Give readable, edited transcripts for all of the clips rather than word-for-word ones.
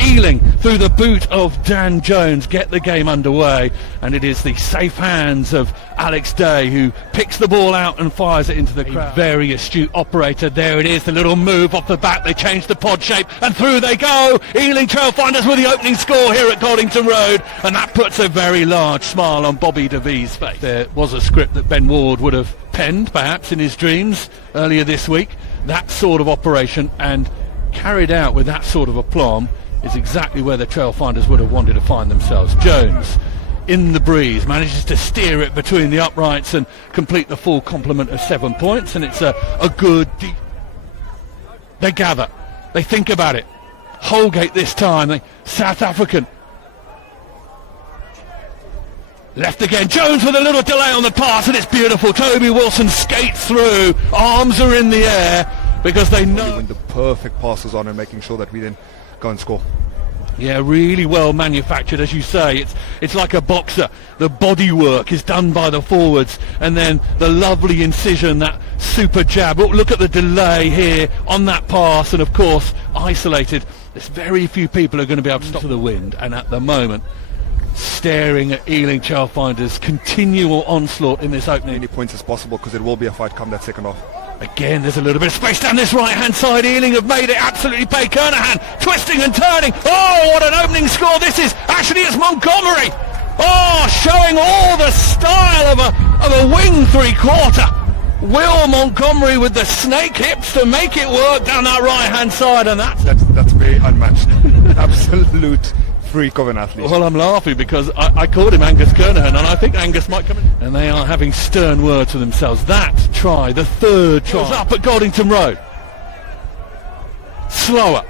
Ealing, through the boot of Dan Jones, get the game underway, and it is the safe hands of Alex Day who picks the ball out and fires it into the crowd. Very astute operator. There it is, the little move off the back. They change the pod shape and through they go. Ealing Trailfinders with the opening score here at Goldington Road, and that puts a very large smile on Bobby DeVee's face. There was a script that Ben Ward would have penned perhaps in his dreams earlier this week. That sort of operation, and carried out with that sort of aplomb, is exactly where the Trailfinders would have wanted to find themselves. Jones, in the breeze, manages to steer it between the uprights and complete the full complement of 7 points, and it's a good... They gather, they think about it. Holgate this time, the South African. Left again, Jones with a little delay on the pass, and it's beautiful. Toby Wilson skates through, arms are in the air, because they know... When the perfect passes on and making sure that we then go and score. Yeah, really well manufactured, as you say. It's like a boxer. The body work is done by the forwards, and then the lovely incision, that super jab. Oh, look at the delay here on that pass, and of course isolated. There's very few people who are going to be able to stop the wind, and at the moment staring at Ealing Trailfinders' continual onslaught in this opening. Many points as possible, because it will be a fight come that second half. Again, there's a little bit of space down this right-hand side. Ealing have made it absolutely pay. Kernahan twisting and turning. Oh, what an opening score this is. Actually, it's Montgomery. Oh, showing all the style of a wing three-quarter. Will Montgomery with the snake hips to make it work down that right-hand side, and that's very unmatched. Absolute freak of an athlete. Well, I'm laughing because I called him Angus Kernahan, and I think Angus might come in. And they are having stern words to themselves. That try, the third try, was up at Goldington Road. Slower.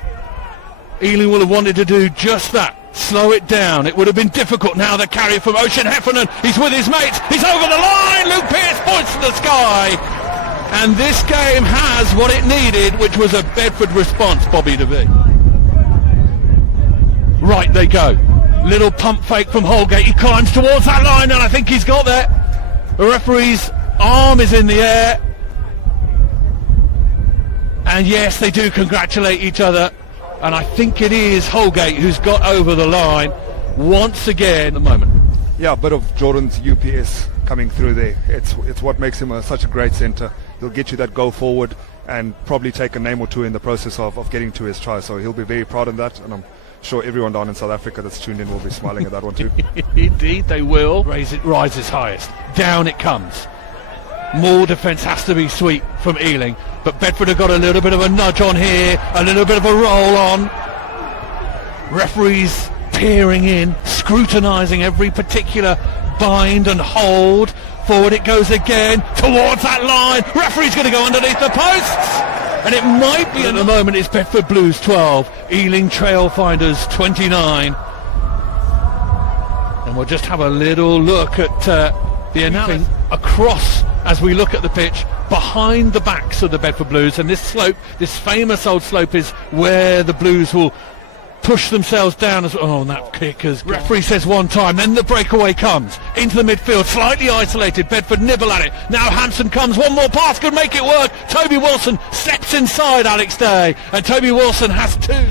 Ealing will have wanted to do just that. Slow it down. It would have been difficult. Now the carry from Ocean Heffernan. He's with his mates. He's over the line. Luke Pearce points to the sky. And this game has what it needed, which was a Bedford response, Bobby DeVee. Right they go. Little pump fake from Holgate. He climbs towards that line, and I think he's got there. The referee's arm is in the air. And yes, they do congratulate each other. And I think it is Holgate who's got over the line once again at the moment. Yeah, a bit of Jordan's UPS coming through there. It's what makes him such a great centre. He'll get you that go forward and probably take a name or two in the process of getting to his try. So he'll be very proud of that, and I'm sure everyone down in South Africa that's tuned in will be smiling at that one too. Indeed they will. Rises highest. Down it comes. More defence has to be sweet from Ealing, but Bedford have got a little bit of a nudge on here, a little bit of a roll on. Referees peering in, scrutinising every particular bind and hold. Forward it goes again, towards that line. Referee's going to go underneath the posts. And it might be, at the moment, it's Bedford Blues 12, Ealing Trailfinders 29. And we'll just have a little look at the analysis across as we look at the pitch behind the backs of the Bedford Blues. And this slope, this famous old slope, is where the Blues will push themselves down as oh, and that kick has gone. Referee says one time, then the breakaway comes into the midfield, slightly isolated. Bedford nibble at it. Now Hampson comes, one more pass could make it work. Toby Wilson steps inside Alex Day, and Toby Wilson has two.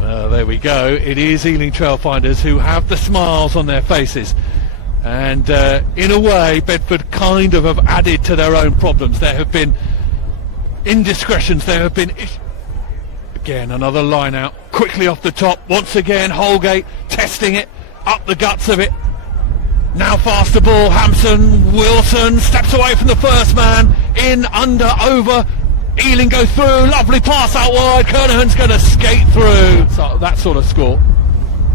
There we go. It is Ealing Trailfinders who have the smiles on their faces, and in a way Bedford kind of have added to their own problems. There have been indiscretions, there have been issues. Again, another line out, quickly off the top, once again Holgate testing it, up the guts of it. Now faster ball, Hampson, Wilson steps away from the first man, in, under, over, Ealing go through, lovely pass out wide, Kernahan's going to skate through. So that sort of score.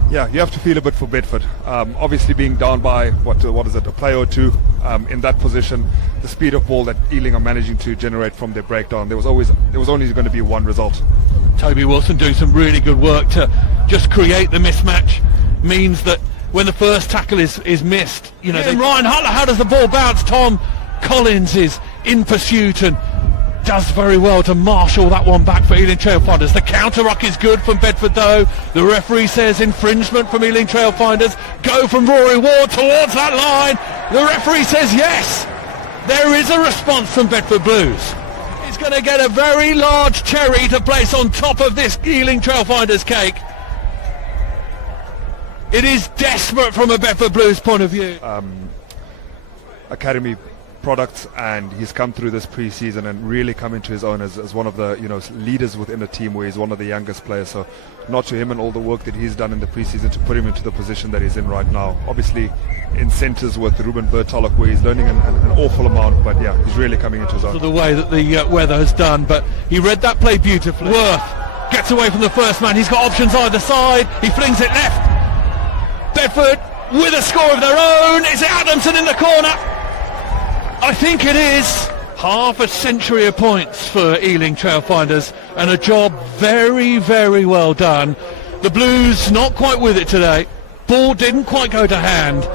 Yeah, you have to feel a bit for Bedford. Obviously being down by, what is it, a play or two in that position, the speed of ball that Ealing are managing to generate from their breakdown, there was only going to be one result. Toby Wilson doing some really good work to just create the mismatch, means that when the first tackle is missed, you know, Ryan Huller, how does the ball bounce? Tom Collins is in pursuit and does very well to marshal that one back for Ealing Trailfinders. The counter ruck is good from Bedford though. The referee says infringement from Ealing Trailfinders. Go from Rory Ward towards that line. The referee says yes. There is a response from Bedford Blues. He's going to get a very large cherry to place on top of this Ealing Trailfinders cake. It is desperate from a Bedford Blues point of view. Academy products, and he's come through this pre-season and really come into his own as one of the leaders within the team, where he's one of the youngest players. So not to him and all the work that he's done in the pre-season to put him into the position that he's in right now. Obviously in centres with Ruben Bertolok, where he's learning an awful amount, but yeah, he's really coming into his own. For the way that the weather has done, but he read that play beautifully. Worth gets away from the first man, he's got options either side, he flings it left. Bedford with a score of their own. Is it Adamson in the corner? I think it is. Half a century of points for Ealing Trailfinders, and a job very, very well done. The Blues not quite with it today. Ball didn't quite go to hand.